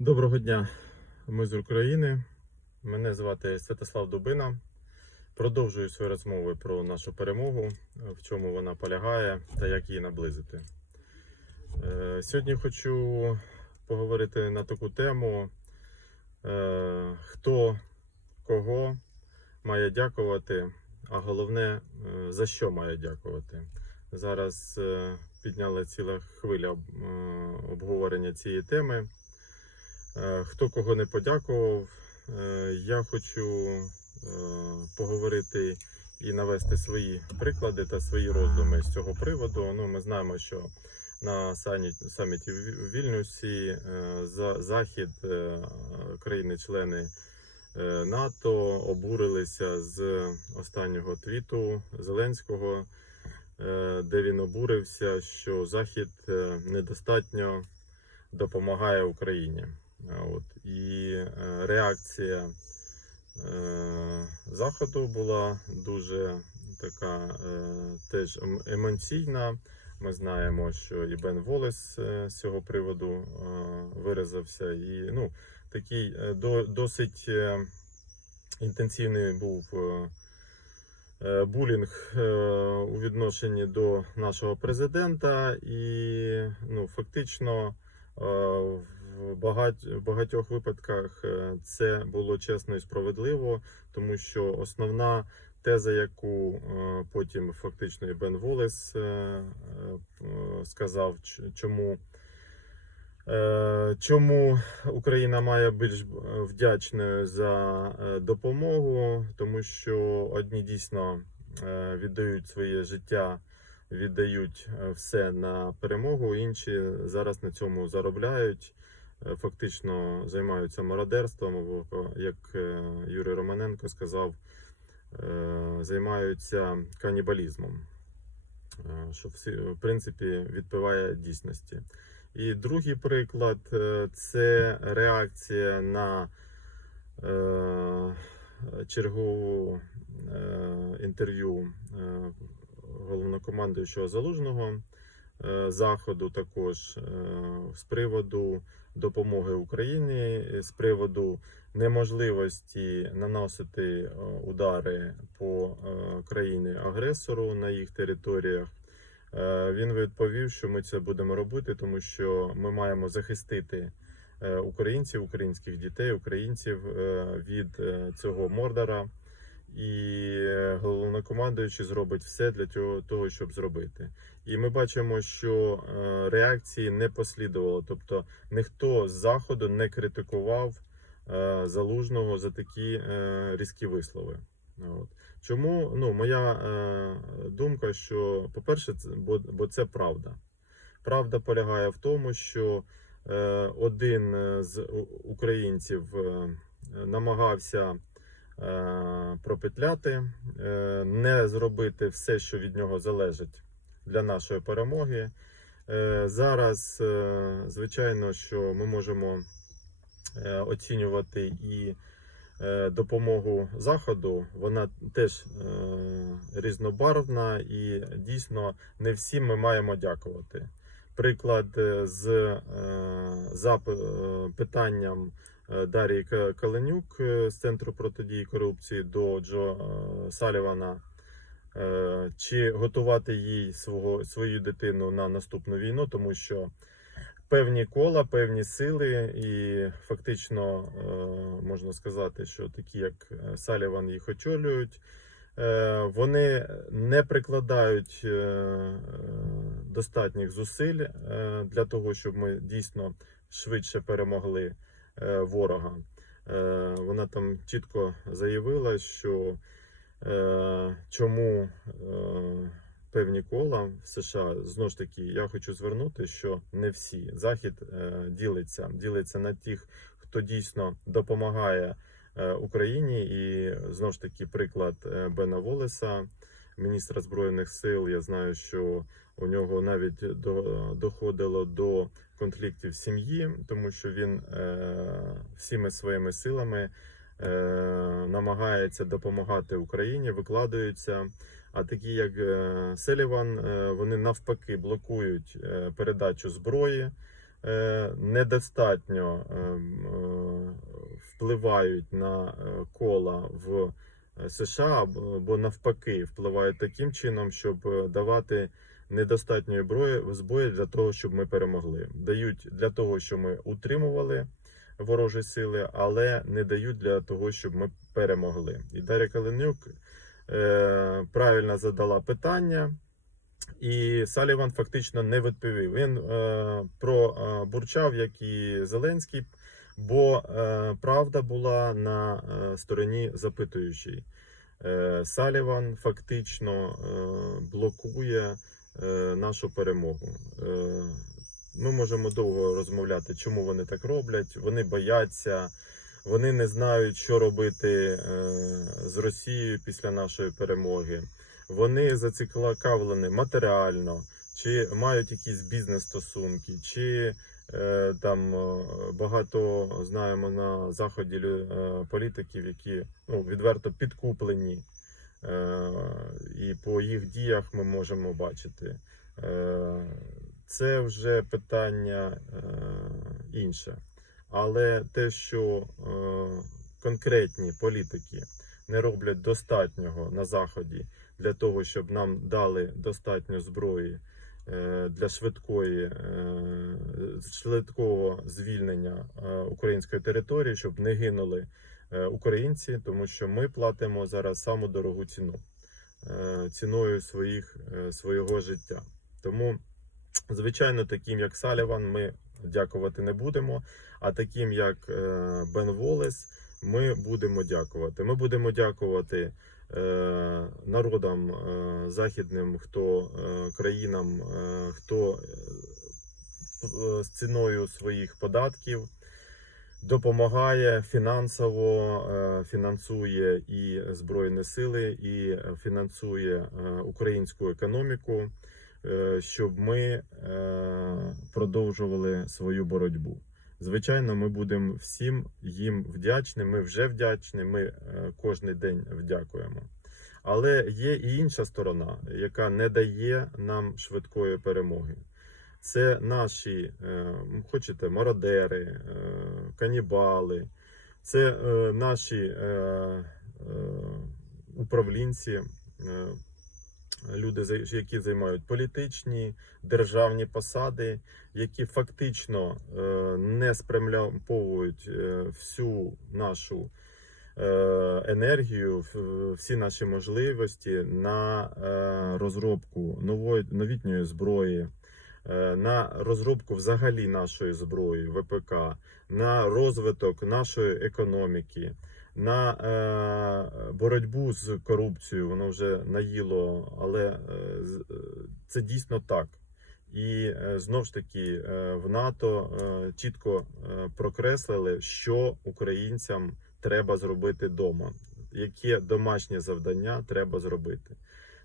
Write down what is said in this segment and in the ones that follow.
Доброго дня, ми з України. Мене звати Святослав Дубина. Продовжую свої розмови про нашу перемогу, в чому вона полягає та як її наблизити. Е, Сьогодні хочу поговорити на таку тему, е, хто кого має дякувати, а головне, е, за що має дякувати. Зараз підняла ціла хвиля обговорення цієї теми. Е, Хто кого не подякував, е, я хочу е, поговорити і навести свої приклади та свої роздуми з цього приводу. Ну, ми знаємо, що на саміті, в Вільнюсі за захід країни-члени НАТО обурилися з останнього твіту Зеленського, де він обурився, що Захід недостатньо допомагає Україні. От. І е, реакція е, Заходу була дуже така е, теж ем- емоційна. Ми знаємо, що і Бен Волес з цього приводу виразився. І ну, такий до, досить інтенсивний був булінг у відношенні до нашого президента, і ну, фактично. В багать- багатьох випадках е, це було чесно і справедливо, тому що основна теза, яку е, потім фактично і Бен Волес е, сказав, чому, чому Україна має більш вдячною за допомогу, тому що одні дійсно віддають своє життя віддають все на перемогу. Інші зараз на цьому заробляють, фактично займаються мародерством, або, як е, Юрій Романенко сказав, е, займаються канібалізмом, е, що в принципі відповідає дійсності. І другий приклад е, це реакція на е, чергову е, інтерв'ю е, головнокомандуючого залужного е, заходу, також е, з приводу допомоги Україні, е, з приводу неможливості наносити е, удари по е, країні агресору на їх територіях. Він відповів, що ми це будемо робити, тому що ми маємо захистити українців, українських дітей, українців від цього мордора. І головнокомандуючий зробить все для того, щоб зробити. І ми бачимо, що е, реакції не послідувало. Тобто ніхто з заходу не критикував е, залужного за такі е, різкі вислови. От. Чому ну, моя думка, що, по-перше, бо, бо це правда. Правда полягає в тому, що один з українців намагався пропетляти, не зробити все, що від нього залежить для нашої перемоги. Е, Зараз, е, звичайно, що ми можемо е, оцінювати і допомогу Заходу. Вона теж різнобарвна і дійсно не всім ми маємо дякувати. Приклад з е, питанням Дарії Каленюк з Центру протидії корупції до Джо Салівана. Е, Чи готувати їй свого, свою дитину на наступну війну, тому що певні кола, певні сили, і фактично е, можна сказати, що такі, як е, Саліван, їх очолюють. Вони не прикладають достатніх зусиль для того, щоб ми дійсно швидше перемогли ворога. Вона там чітко заявила, що чому е, певні кола в США знову ж таки я хочу звернути, що не всі захід е, ділиться, ділиться на тих, хто дійсно допомагає е, Україні, і знову ж таки приклад е, Бена Волеса, міністра збройних сил. Я знаю, що у нього навіть до, доходило до конфліктів сім'ї, тому що він е, всіми своїми силами е, намагається допомагати Україні, викладаються. А такі, як е, Селіван, е, вони навпаки блокують е, передачу зброї. е, недостатньо е, е, впливають на е, кола в е, США, або навпаки, впливають таким чином, щоб е, давати недостатньої зброї для того, щоб ми перемогли. Дають для того, щоб ми утримували ворожі сили, але не дають для того, щоб ми перемогли. І Дар'я Калинюк е, правильно задала питання. І Саліван фактично не відповів. Він е, пробурчав, як і Зеленський, бо е, правда була на е, стороні запитуючій. Е, Саліван фактично е, блокує е, нашу перемогу. Е, ми можемо довго розмовляти, чому вони так роблять. Вони бояться, вони не знають, що робити е, з Росією після нашої перемоги. Вони зацікавлені матеріально, чи мають якісь бізнес-стосунки, чи е, там е, багато знаємо на заході політиків, які ну, відверто підкуплені. І по їх діях ми можемо бачити. Це вже питання е, інше. Але те, що е, конкретні політики не роблять достатнього на заході для того, щоб нам дали достатньо зброї е, для швидкої швидкого звільнення української території, щоб не гинули українці, тому що ми платимо зараз саму дорогу ціну ціною своїх свого життя. Тому, звичайно, таким як Саліван, ми дякувати не будемо. А таким як е, Бен Волес, ми будемо дякувати. Ми будемо дякувати е, народам е, західним, хто країнам, хто з ціною своїх податків допомагає фінансово, фінансує і збройні сили, і фінансує українську економіку, щоб ми е, продовжували свою боротьбу. Звичайно, ми будемо всім їм вдячні. Ми вже вдячні. Ми е, кожен день вдякуємо. Але є і інша сторона, яка не дає нам швидкої перемоги. Це наші, е, хочете, мародери, е, канібали, це е, наші е, е, управлінці, е, люди, які займають політичні державні посади, які фактично е, не спрямовують е, всю нашу е, енергію, всі наші можливості на розробку нової новітньої зброї. На розробку взагалі нашої зброї ВПК, на розвиток нашої економіки, на е, боротьбу з корупцією, воно вже наїло, але е, е, це дійсно так. І е, знов ж таки е, в НАТО чітко прокреслили, що українцям треба зробити вдома, яке домашнє завдання треба зробити.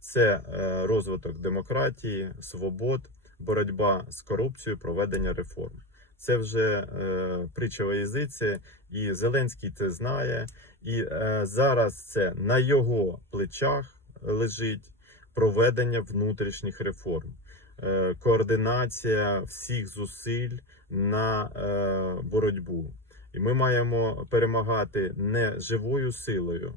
Це розвиток демократії, свобод, боротьба з корупцією, проведення реформ. Це вже е, притча в язиці, і Зеленський це знає. І е, зараз це на його плечах лежить проведення внутрішніх реформ, е, координація всіх зусиль на е, боротьбу. І ми маємо перемагати не живою силою,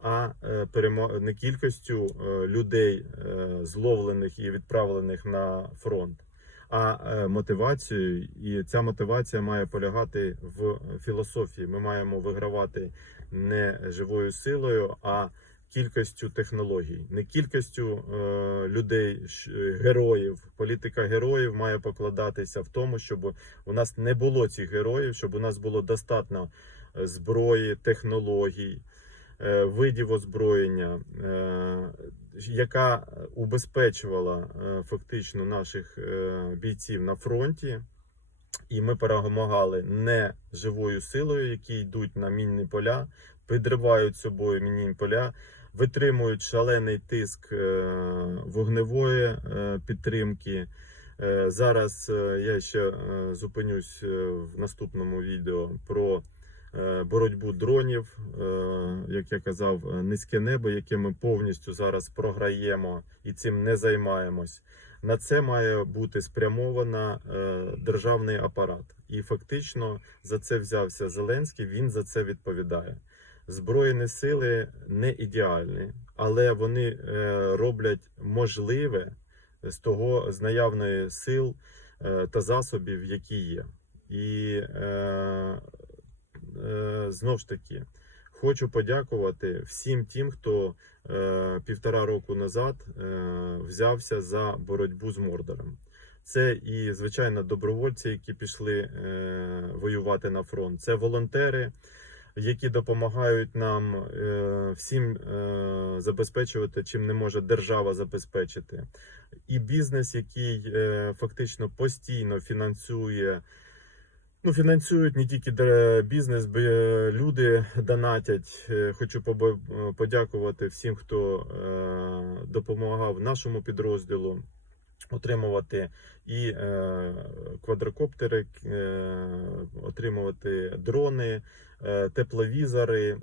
а е, не кількістю е, людей, е, зловлених і відправлених на фронт, а е, мотивацією. І ця мотивація має полягати в філософії. Ми маємо вигравати не живою силою, а кількістю технологій, не кількістю е, людей, героїв. Політика героїв має покладатися в тому, щоб у нас не було цих героїв, щоб у нас було достатньо е, зброї, технологій, видів озброєння, е, яка убезпечувала е, фактично наших е, бійців на фронті. І ми перемагали не живою силою, які йдуть на мінні поля, підривають собою мінні поля, витримують шалений тиск е, вогневої е, підтримки. Е, Зараз е, я ще е, зупинюсь е, в наступному відео про е, боротьбу дронів, е, як я казав, е, низьке небо, яке ми повністю зараз програємо і цим не займаємось. на це має бути спрямована е, державний апарат. І фактично за це взявся Зеленський. Він за це відповідає. Збройні сили не ідеальні, але вони е, роблять можливе з того з наявної сил е, та засобів, які є. І е, е, ж таки хочу подякувати всім тим, хто е, півтора року назад е, взявся за боротьбу з Мордором. Це і звичайно добровольці, які пішли воювати на фронт. Це волонтери, які допомагають нам всім забезпечувати, чим не може держава забезпечити, і бізнес, який фактично постійно фінансує. Ну, фінансують не тільки бізнес, бо е, люди донатять. Е, Хочу е, подякувати всім, хто допомагав нашому підрозділу отримувати і квадрокоптери, отримувати дрони, тепловізори,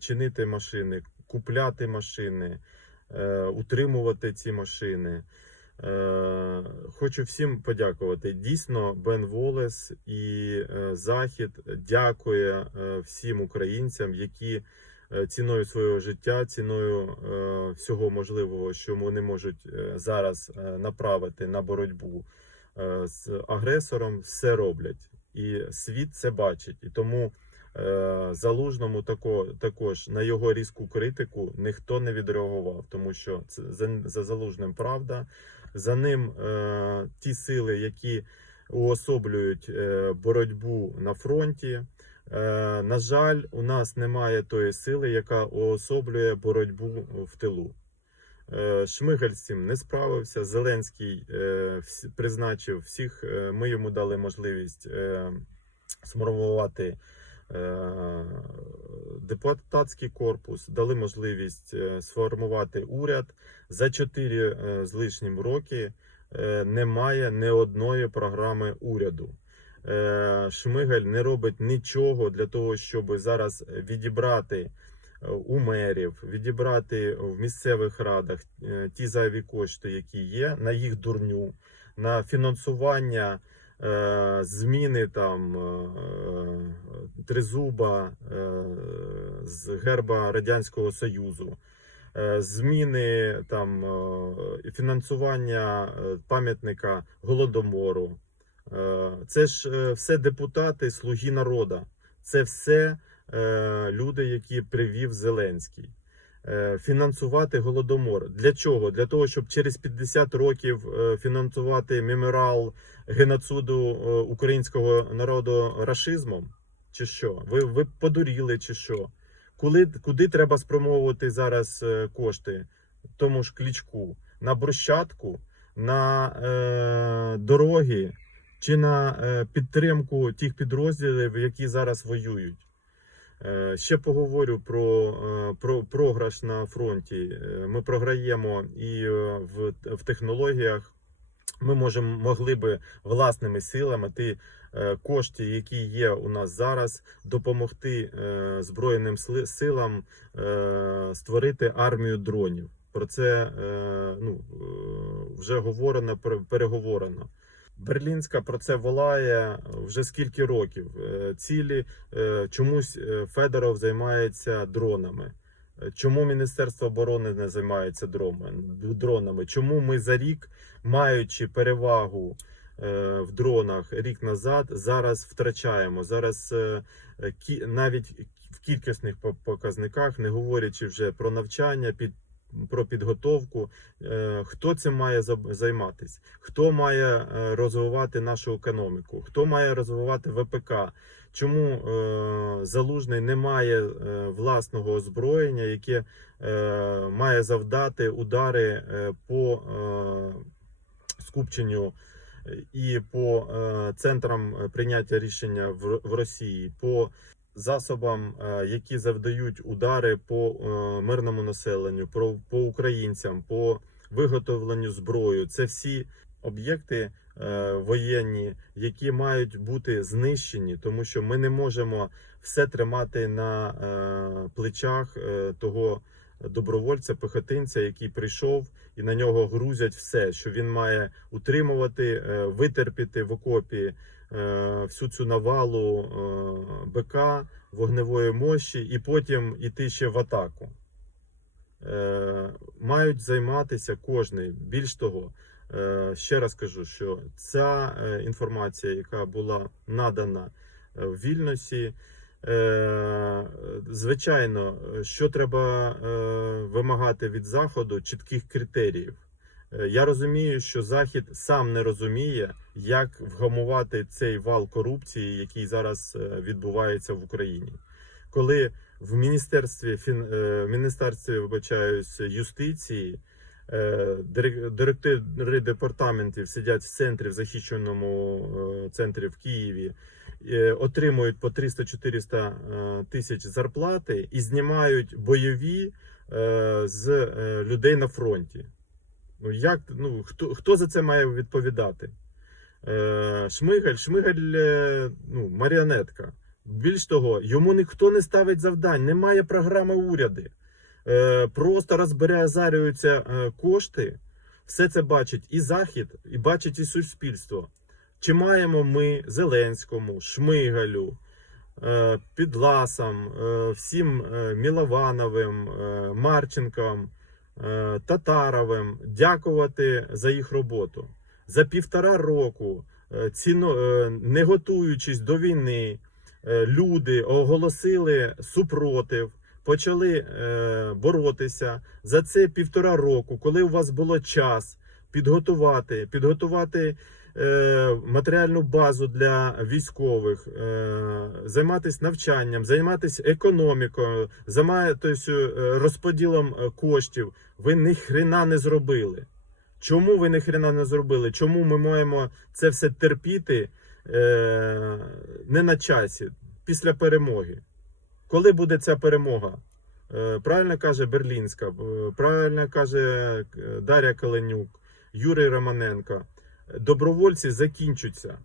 чинити машини, купляти машини, утримувати ці машини. Е, Хочу всім подякувати. Дійсно, Бен Волес і е, Захід дякує е, всім українцям, які ціною свого життя, ціною всього можливого, що вони можуть зараз направити на боротьбу з агресором, все роблять. І світ це бачить. І тому залужному тако, також на його різку критику ніхто не відреагував, тому що це за, за залужним правда. За ним е, ті сили, які уособлюють е, боротьбу на фронті. Е, на жаль, у нас немає тої сили, яка уособлює боротьбу в тилу. Е, Шмигаль з цим не справився. Зеленський призначив всіх. Ми йому дали можливість сформувати депутатський корпус, дали можливість е, сформувати уряд. За 4 е, з лишнім роки е, немає ні одної програми уряду. Е, Шмигаль не робить нічого для того, щоб зараз відібрати е, у мерів, відібрати в місцевих радах е, ті зайві кошти, які є, на їх дурню, на фінансування е, зміни там е, тризуба е, з герба Радянського Союзу. е, Зміни там е, фінансування е, пам'ятника голодомору. Е, Це ж е, все депутати, слуги народу. Це все е, люди, які привів Зеленський. Е, Фінансувати голодомор. Для чого? Для того, щоб через 50 років е, фінансувати меморіал геноциду е, українського народу рашизмом? Чи що? Ви, ви подуріли, чи що? Коли, куди треба спрямовувати зараз кошти? Тому ж клічку на брусчатку, на е, дороги чи на е, підтримку тих підрозділів, які зараз воюють. Е, Ще поговорю про, е, про програш на фронті. Е, Ми програємо і в, в технологіях. Ми можемо могли би власними силами ті кошти, які є у нас зараз, допомогти Збройним силам створити армію дронів. Про це ну, вже говорено, пере- переговорено. Берлінська про це волає вже скільки років. Е, Цілі е, чомусь е, Федоров займається дронами. Чому Міністерство оборони не займається дронами? Чому ми за рік, маючи перевагу в дронах рік назад, зараз втрачаємо? Зараз навіть в кількісних по- показниках, не говорячи вже про навчання, під про підготовку, Е, хто цим має займатися? Хто має е, розвивати нашу економіку? Хто має розвивати ВПК? Чому е, залужний не має власного озброєння, яке має завдати удари по скупченню і по центрам прийняття рішення в Росії, по засобам, е, які завдають удари по е, мирному населенню, по українцям, по виготовленню зброї. Це всі об'єкти е, воєнні, які мають бути знищені, тому що ми не можемо все тримати на плечах того добровольця, пехотинця, який прийшов і на нього грузять все, що він має утримувати, витерпіти в окопі всю цю навалу е, БК, вогневої мощі, і потім іти ще в атаку. Е, Мають займатися кожний. Більш того, е, ще раз кажу, що ця е, інформація, яка була надана е, в вільності, е, звичайно, що треба е, вимагати від заходу чітких критеріїв. Е, Я розумію, що Захід сам не розуміє, як вгамувати цей вал корупції, який зараз е, відбувається в Україні. Коли в міністерстві фін... е, міністерстві вибачаюсь юстиції директори департаментів сидять в центрі в захищеному центрі в Києві, отримують по 300-400 е, тисяч зарплати і знімають бойові з людей на фронті. Ну як ну хто, хто за це має відповідати? Е, Шмигаль, Шмигаль, е, ну, маріонетка. Більш того, йому ніхто не ставить завдань, немає програми уряди. Е, просто розберезарюються е, кошти. Все це бачить і Захід, і бачить і суспільство. Чи маємо ми Зеленському, Шмигалю, е, Підласам, всім Міловановим, Марченкам, Татаровим дякувати за їх роботу. За півтора року, е, ціно, е, не готуючись до війни, е, люди оголосили супротив, почали е, боротися за це півтора року, коли у вас було час підготувати, підготувати е, матеріальну базу для військових, е, займатися навчанням, займатися економікою, займатися е, розподілом е, коштів. Ви ні хрена не зробили. Чому ви ні хрена не зробили? Чому ми маємо це все терпіти е, не на часі після перемоги? Коли буде ця перемога? Е, правильно каже Берлінська, е, правильно каже е, Дар'я Каленюк, Юрій Романенко. Добровольці закінчуться.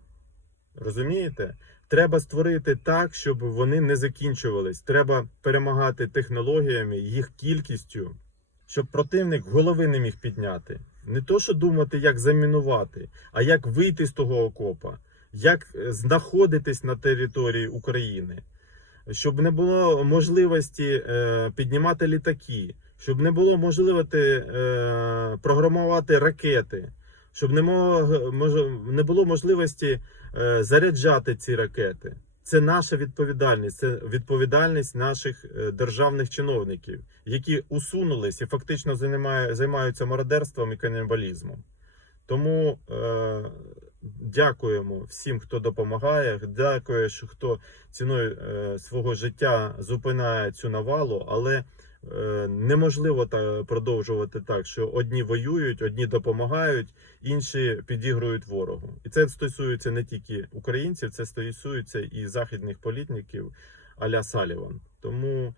Розумієте? Треба створити так, щоб вони не закінчувались. Треба перемагати технологіями, їх кількістю, щоб противник голови не міг підняти. Не то, що думати, як замінувати, а як вийти з того окопа, як знаходитись на території України, щоб не було можливості е, піднімати літаки, щоб не було можливості е, програмувати ракети, щоб не, не було можливості е, заряджати ці ракети. Це наша відповідальність, це відповідальність наших е, державних чиновників, які усунулись і фактично займаються мародерством і канібалізмом. Тому е, дякуємо всім, хто допомагає. Дякую, що хто ціною е, свого життя зупиняє цю навалу, але неможливо та продовжувати так, що одні воюють, одні допомагають, інші підігрують ворогу. І це стосується не тільки українців, це стосується і західних політиків аля Саліван. Тому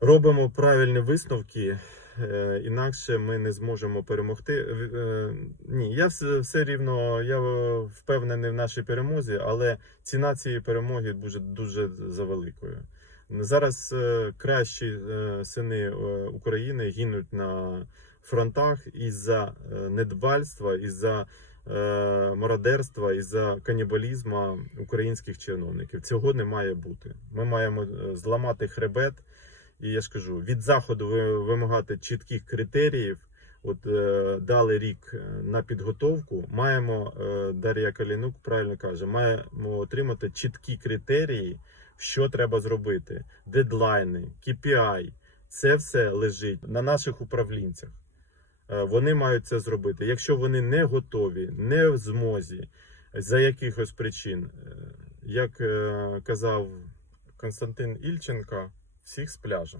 робимо правильні висновки. е, Інакше ми не зможемо перемогти. Е, Ні, я все, все рівно я е, впевнений в нашій перемозі, але ціна цієї перемоги буде дуже завеликою. Зараз е, кращі е, сини е, України гинуть на фронтах із-за е, недбальства, із-за е, мародерства, із-за канібалізму українських чиновників. Цього не має бути. Ми маємо зламати хребет. І я ж кажу, від заходу вимагати чітких критеріїв. От дали рік на підготовку. Маємо Дар'я Калінук правильно каже, маємо отримати чіткі критерії, що треба зробити, дедлайни, KPI. Це все лежить на наших управлінцях. Е, Вони мають це зробити. Якщо вони не готові, не в змозі за якихось причин, е, як е, казав Константин Ільченко, всіх з пляжа.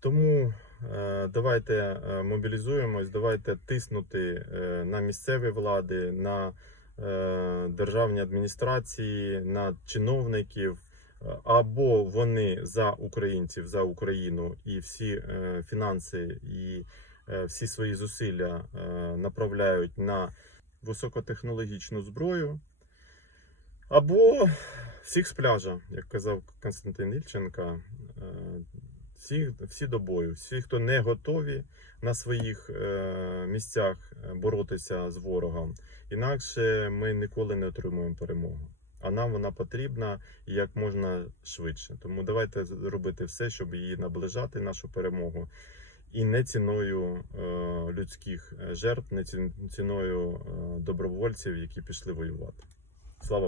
Тому давайте мобілізуємось, давайте тиснути на місцеві влади, на державні адміністрації, на чиновників. Е, Або вони за українців, за Україну і всі е, фінанси і е, всі свої зусилля е, направляють на високотехнологічну зброю, або всіх з пляжа, як казав Константин Ільченка, е, Всі, всі до бою, всі, хто не готові на своїх е, місцях е, боротися з ворогом, інакше ми ніколи не отримуємо перемогу. А нам вона потрібна як можна швидше. Тому давайте зробити робити все, щоб її наближати, нашу перемогу, і не ціною е, людських е, жертв, не ці- ціною е, добровольців, які пішли воювати.